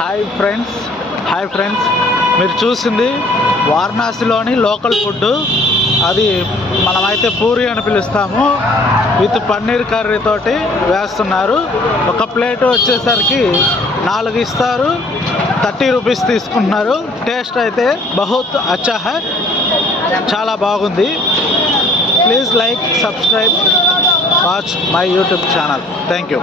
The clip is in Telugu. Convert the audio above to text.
హాయ్ ఫ్రెండ్స్, మీరు చూసింది వారణాసిలోని లోకల్ ఫుడ్. అది మనమైతే పూరి అని పిలుస్తాము. విత్ పన్నీర్ కర్రీ తోటి వేస్తున్నారు. ఒక ప్లేట్ వచ్చేసరికి 4 ఇస్తారు, 30 రూపీస్ తీసుకుంటున్నారు. టేస్ట్ అయితే బహుత్ అచ్చా హై, చాలా బాగుంది. Please like, subscribe, watch my YouTube channel. Thank you.